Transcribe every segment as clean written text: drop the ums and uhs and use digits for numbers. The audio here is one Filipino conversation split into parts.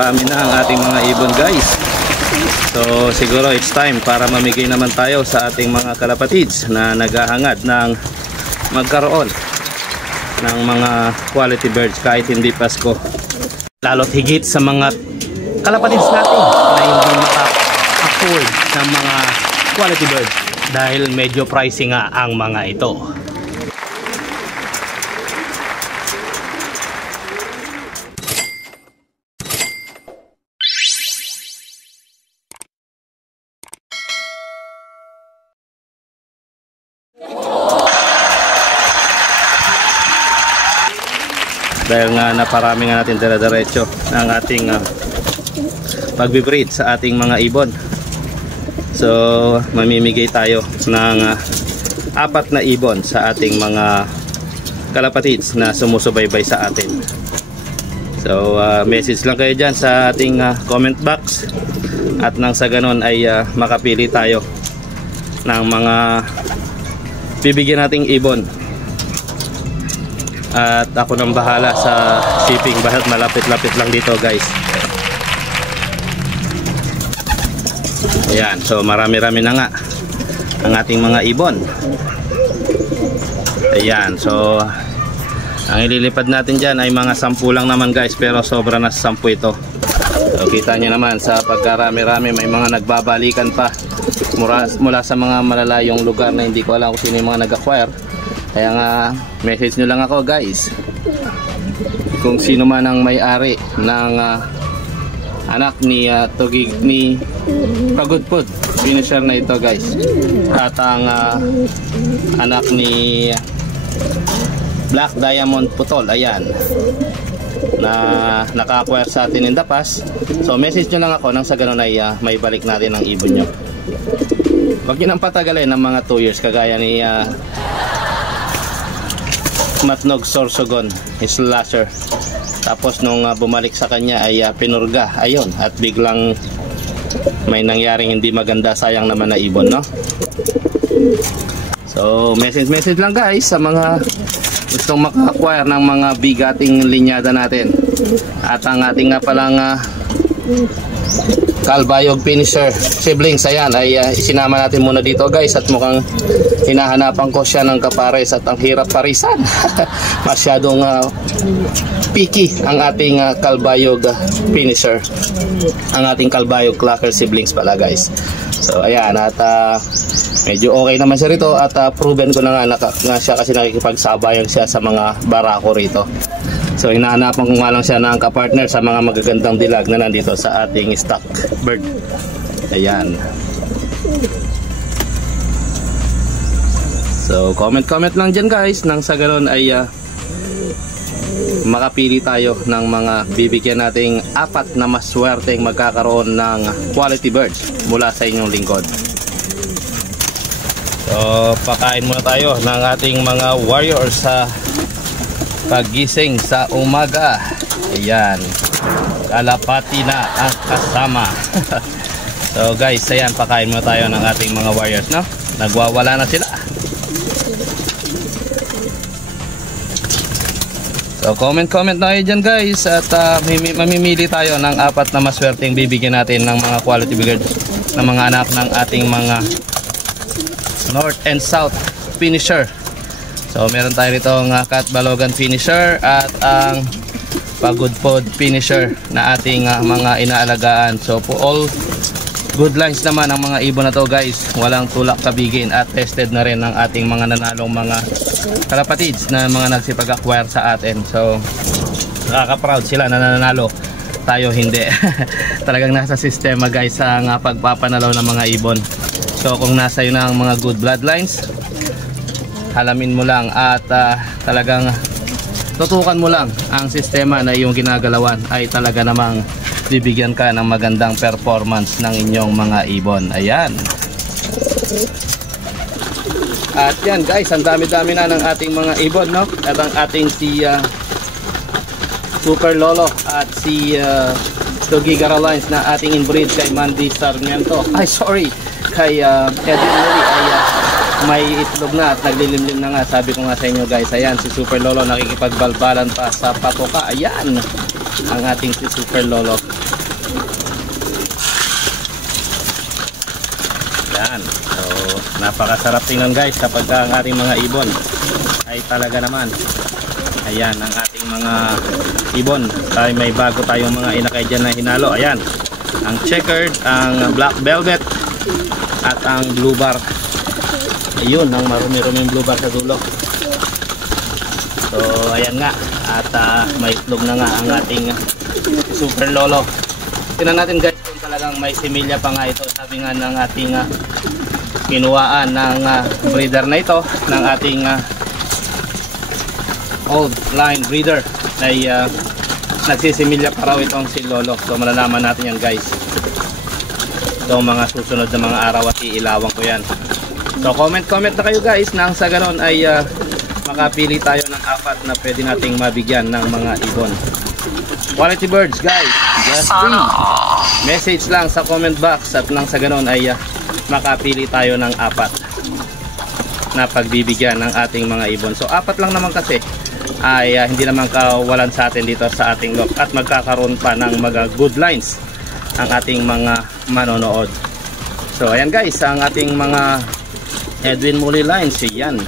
Marami na ang ating mga ibon guys. So siguro it's time para mamigay naman tayo sa ating mga kalapatids na naghahangad ng magkaroon ng mga quality birds kahit hindi Pasko. Lalo't higit sa mga kalapatids natin na hindi maka-afford ng mga quality birds dahil medyo pricey nga ang mga ito. Dahil nga naparami nga natin dire-diretso ng ating pagbibreed sa ating mga ibon. So mamimigay tayo ng 4 na ibon sa ating mga kalapatids na sumusubaybay sa atin. So message lang kayo dyan sa ating comment box at nang sa ganon ay makapili tayo ng mga bibigyan nating ibon. At ako nang bahala sa shipping bahit malapit-lapit lang dito guys. Ayan, so marami-rami na nga ang ating mga ibon. Ayan, so ang ililipad natin dyan ay mga 10 lang naman guys, pero sobra na sa 10 ito. So kita nyo naman sa pagkarami-rami may mga nagbabalikan pa mula sa mga malalayong lugar na hindi ko alam kung sino yung mga nag-acquire. Kaya nga message nyo lang ako guys kung sino man ang may-ari ng anak ni Pagudpud finisher na ito guys, at ang anak ni Black Diamond Putol, ayan, na naka-acquire sa atin in the past. So message nyo lang ako nang sa ganun ay may balik natin ang ibon nyo. Huwag nyo nang patagalin ng mga 2 years kagaya ni Matnog Sorsogon Slasher. Tapos nung bumalik sa kanya ay pinurga, ayun, at biglang may nangyaring hindi maganda, sayang naman na ibon, no? So message lang guys sa mga gustong maka-acquire ng mga bigating linyada natin. At ang ating nga palang Kalbayog Finisher siblings, ayan, ay isinama natin muna dito guys, at mukhang hinahanapan ko siya ng kapares at ang hirap parisan. Masyadong picky ang ating Kalbayog Finisher, ang ating Kalbayog Clacker siblings pala guys. So ayan, at medyo okay naman siya rito, at proven ko na nga siya kasi nakikipagsabayan siya sa mga barako rito. So hinahanapan ko nga lang siya ng kapartner sa mga magagandang dilag na nandito sa ating stock bird. Ayan. So comment lang dyan guys, nang sa ganoon ay makapili tayo ng mga bibigyan nating 4 na maswerteng magkakaroon ng quality birds mula sa inyong lingkod. So pakain muna tayo ng ating mga warriors sa paggising sa umaga. Ayan, kalapati na ang kasama. So guys, ayan, pakain muna tayo ng ating mga warriors, no? Nagwawala na sila. So comment na kayo dyan guys, at mamimili tayo ng 4 na maswerteng bibigyan natin ng mga quality birds ng mga anak ng ating mga North and South Finisher. So meron tayo rito ang Katbalogan Finisher at ang Pagudpud Finisher na ating mga inaalagaan. So po all good lines naman ang mga ibon na to guys, walang tulak kabigin, at tested na rin ng ating mga nanalong mga kalapatids na mga nagsipag-acquire sa atin. So nakaka-proud sila na nananalo, tayo hindi. Talagang nasa sistema guys ang pagpapanalo ng mga ibon. So kung nasa yun ang mga good bloodlines, halamin mo lang at talagang tutukan mo lang ang sistema na iyong ginagalawan, ay talaga namang bibigyan ka ng magandang performance ng inyong mga ibon. Ayan. At yan guys, ang dami-dami na ng ating mga ibon, no? At ang ating si Super Lolo at si Doggy Carolines na ating inbreed kay Mandy Sarmiento. Ay sorry, kay Eddie Mori ay may itlog na at naglilimlim na nga. Sabi ko nga sa inyo guys, ayan si Super Lolo nakikipagbalbalan pa sa patoka. Ayan, ang ating si Super Lolo. Yan. So, napakasarap tingnan guys kapag ang ating mga ibon ay talaga naman. Ayan, ang ating mga ibon. Tayo may bago tayong mga inakay dyan na hinalo. Ayan, ang checkered, ang black velvet, at ang blue bar. Ayun, ang marumi-ruming blue bar sa dulo. So, ayan nga. At may itlog na nga ang ating Super Lolo. Tingnan natin guys kung talagang may similya pa nga ito. Sabi nga ng ating kinuhaan ng breeder na ito, ng ating old line breeder, ay nagsisimilya pa raw itong si Lolo. So malalaman natin yan guys. So mga susunod na mga araw at iilawang ko yan. So comment na kayo guys nang sa ganon ay makapili tayo ng apat na pwede nating mabigyan ng mga ibon. Quality birds guys, just free. Message lang sa comment box at nang sa ganon ay makapili tayo ng apat na pagbibigyan ng ating mga ibon. So apat lang naman kasi ay hindi naman kawalan sa atin dito sa ating lock, at magkakaroon pa ng mga good lines ang ating mga manonood. So ayan guys, ang ating mga Edwin Muli lines, yan.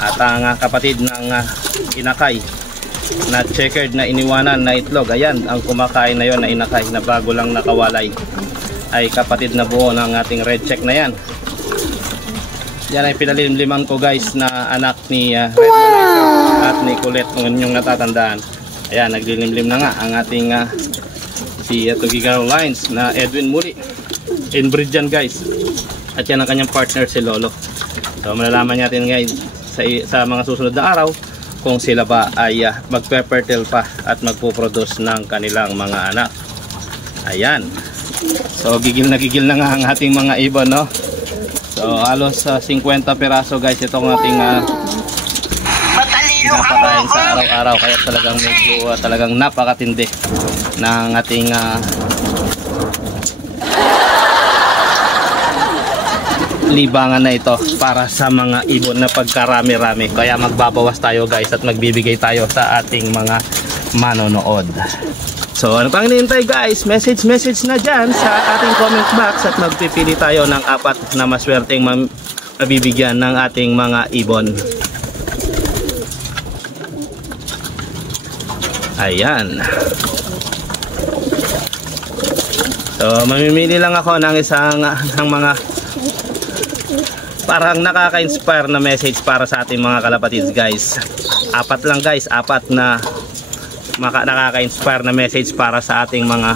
At ang kapatid ng inakay na checkered na iniwanan na itlog, ayan, ang kumakain na yon na inakay na bago lang nakawalay ay kapatid na buo ng ating red check na yan. Yan ay pinalimliman ko guys na anak ni Red Manager at ni Colette, kung inyong natatandaan. Ayan, naglilimlim na nga ang ating si Tugigaraw lines na Edwin Muli. Inbreed yan guys. At yan ang kanyang partner si Lolo. So malalaman natin guys sa mga susunod na araw kung sila ba ay magpe-fertile pa at magpo-produce ng kanilang mga anak. Ayan. So gigil na nga ang ating mga ibon, no? So halos 50 piraso guys itong ating pinapakain sa araw-araw, kaya talagang medyo talagang napakatindi ng ating libangan na ito para sa mga ibon na pagkarami-rami. Kaya magbabawas tayo guys at magbibigay tayo sa ating mga manonood. So ano pang hinihintay guys, message na dyan sa ating comment box at magpipili tayo ng apat na maswerteng mabibigyan ng ating mga ibon. Ayan. So mamimili lang ako ng isang ng mga parang nakaka-inspire na message para sa ating mga kalapatids guys. Apat lang guys, apat na nakaka-inspire na message para sa ating mga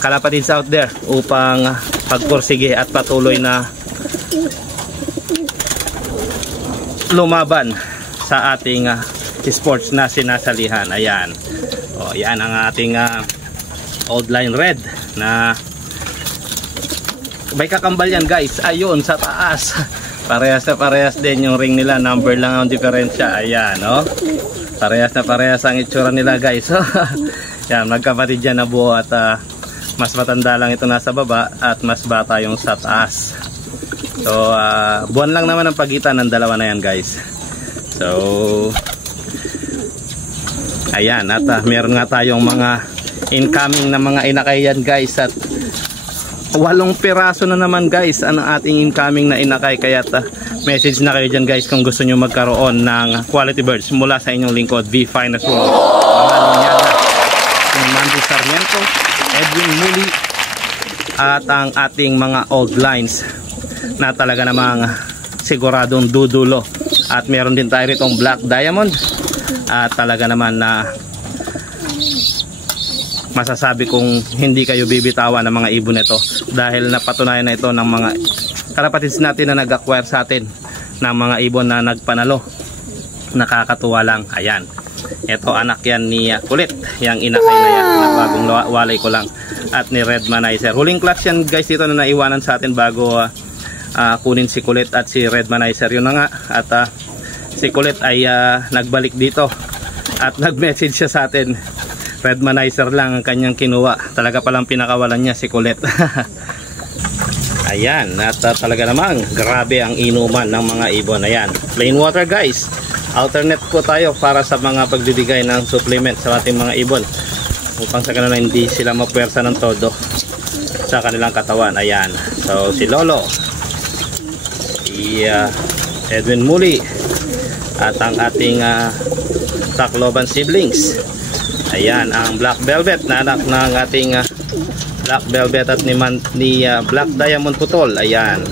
kalapatids out there upang pagpursige at patuloy na lumaban sa ating sports na sinasalihan. Ayan. O, yan ang ating old line red na may kakambal yan guys. Ayun sa taas. Parehas na parehas din yung ring nila. Number lang ang diferensya. Ayan, no? Parehas na parehas ang itsura nila guys. Yan, magkapatid yan na buo at mas matanda lang ito nasa baba at mas bata yung sa taas. So, buwan lang naman ang pagitan ng dalawa na yan guys. So, ayan. At meron nga tayong mga incoming na mga inakay yan guys. At 8 piraso na naman guys ang ating incoming na inakay, kaya message na kayo dyan guys kung gusto nyo magkaroon ng quality birds mula sa inyong lingkod, V Finest World. Mga Mandy Sarmiento, Edwin Muli, at ang ating mga old lines na talaga namang siguradong dudulo. At meron din tayo ritong Black Diamond at talaga naman na masasabi kong hindi kayo bibitawan ng mga ibon nito dahil napatunayan na ito ng mga kalapatids natin na nag-acquire sa atin ng mga ibon na nagpanalo. Nakakatuwa lang. Ayan, ito anak yan ni Kulit, yung inakay na yan na bagong walay ko lang, at ni Red Manizer. Huling class yan guys dito na naiwanan sa atin bago kunin si Kulit at si Red Manizer. Yun na nga, at si Kulit ay nagbalik dito at nag-message siya sa atin. Red Manizer lang ang kanyang kinuha. Talaga palang pinakawalan niya si Colette. Ayan, at talaga namang grabe ang inuman ng mga ibon. Ayan, plain water guys. alternate po tayo para sa mga pagbibigay ng supplement sa ating mga ibon upang sa kanila hindi sila mapuwersa ng todo sa kanilang katawan. Ayan, so si Lolo, si Edwin Muli, at ang ating Tacloban siblings. Ayan, ang Black Velvet na anak ng ating Black Velvet at ni Black Diamond Putol. Ayan,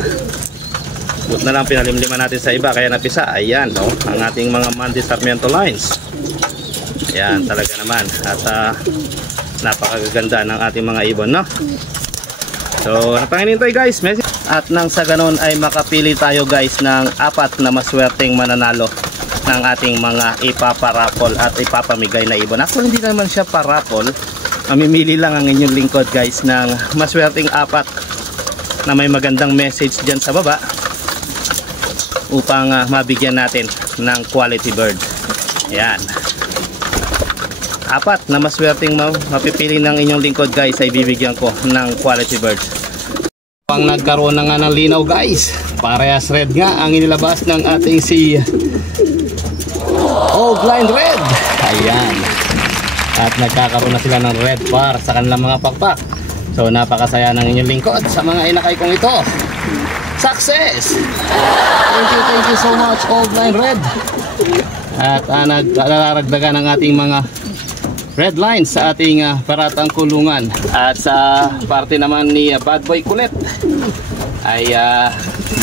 but na lang pinalimliman natin sa iba kaya napisa. Ayan, no? Ang ating mga Mandy Sarmiento lines. Ayan, talaga naman. At napakaganda ng ating mga ibon, no? So, napanginintay guys, at nang sa ganon ay makapili tayo guys ng 4 na maswerteng mananalo ng ating mga ipaparapol at ipapamigay na ibon. Actually, hindi naman siya parapol. Mamimili lang ang inyong lingkod guys ng maswerteng 4 na may magandang message dyan sa baba upang mabigyan natin ng quality bird. Ayan, 4 na maswerteng mapipili ng inyong lingkod guys ay bibigyan ko ng quality bird. Pang nagkaroon na nga ng linaw guys, parehas red nga ang inilabas ng ating si Old Line Red. Ayan, at nagkakaroon na sila ng red par sa kanilang mga pakpak. So napakasaya ng inyong lingkod sa mga inakay kong ito. Success! Thank you so much Old Line Red. At nagdaragdagan ng ating mga red lines sa ating paratang kulungan. At sa parte naman ni Bad Boy Kulit ay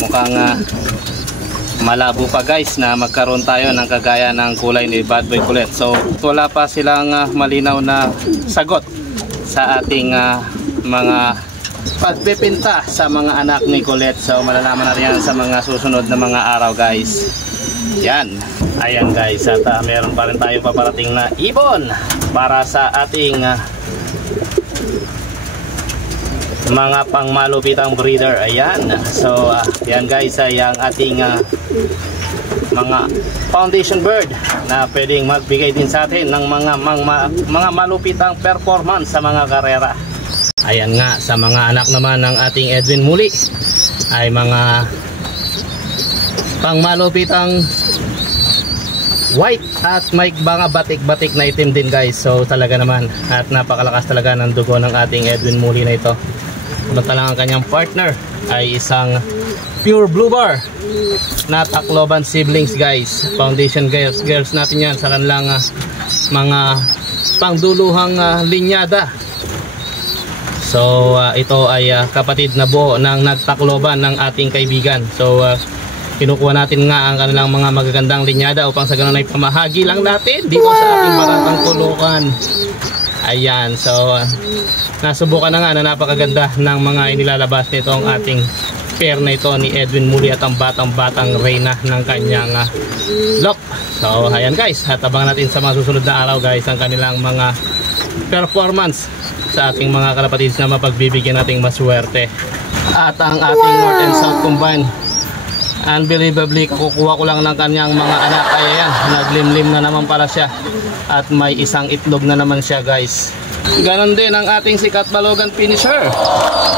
mukhang malabo pa guys na magkaroon tayo ng kagaya ng kulay ni Bad Boy Kulit. So wala pa silang malinaw na sagot sa ating mga pagpipinta sa mga anak ni Kulit. So malalaman natin yan sa mga susunod na mga araw guys. Yan. Ayan guys, at meron pa rin tayo paparating na ibon para sa ating mga pangmalupitang breeder. Ayan, so yan guys ay ang ating mga foundation bird na pwedeng magbigay din sa atin ng mga malupitang performance sa mga karera. Ayan nga, sa mga anak naman ng ating Edwin Muli ay mga pangmalupitang white at may mga batik-batik na itim din guys. So talaga naman, at napakalakas talaga ng dugo ng ating Edwin Muli na ito. Samantalang ang kanyang partner ay isang pure blue bar na Tacloban siblings guys. Foundation girls natin yan sa kanilang mga pangduluhang linyada. So ito ay kapatid na buo ng nagtacloban ng ating kaibigan. So kinukuha natin nga ang kanilang mga magagandang linyada upang sa ganun ay pamahagi lang natin dito sa ating paratang kulungan. Ayan, so nasubukan na nga na napakaganda ng mga inilalabas nito ang ating pair na ito ni Edwin Muli at ang batang reyna ng kanyang lock. So ayan guys, at abangan natin sa mga susunod na araw guys ang kanilang mga performance sa ating mga kalapatids na mapagbibigyan nating maswerte. At ang ating North and South combine, unbelievably kukuha ko lang ng kanyang mga anak. Kaya yan, naglimlim na naman pala siya at may isang itlog na naman siya guys. Ganon din ang ating sikat balogan finisher.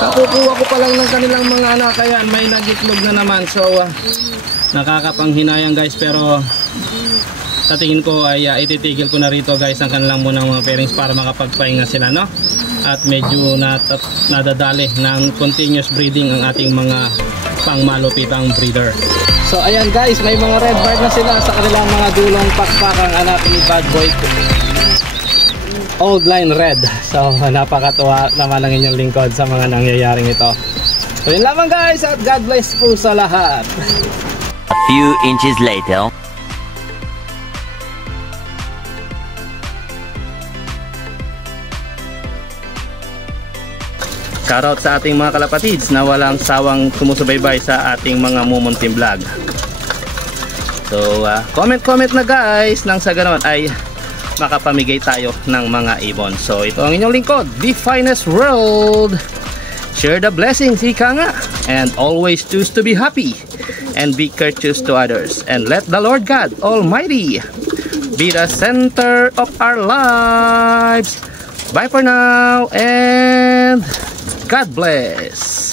Nakukuha ko pa lang ng kanilang mga anak, kaya may nagitlog na naman. So nakakapanghinayang guys, pero sa tingin ko ay ititigil ko na rito guys ang kanilang munang mga pairings para makapagpahinga sila, no? At medyo nadadali ng continuous breeding ang ating mga pangmalupitang breeder. So ayan guys, may mga red bird na sila sa kanilang mga dulong pakpakang anak ni Bad Boy Old Line Red. So napakatuwa naman ang inyong lingkod sa mga nangyayaring ito. So yun lamang guys, at God bless po sa lahat. A few inches later. Shoutout sa ating mga kalapatids na walang sawang sumusubaybay sa ating mga mumunting vlog. So comment na guys, nang sa ganoon ay makapamigay tayo ng mga ibon. So ito ang inyong lingkod, the finest world. Share the blessings, ika nga. And always choose to be happy and be courteous to others. And let the Lord God Almighty be the center of our lives. Bye for now and God bless.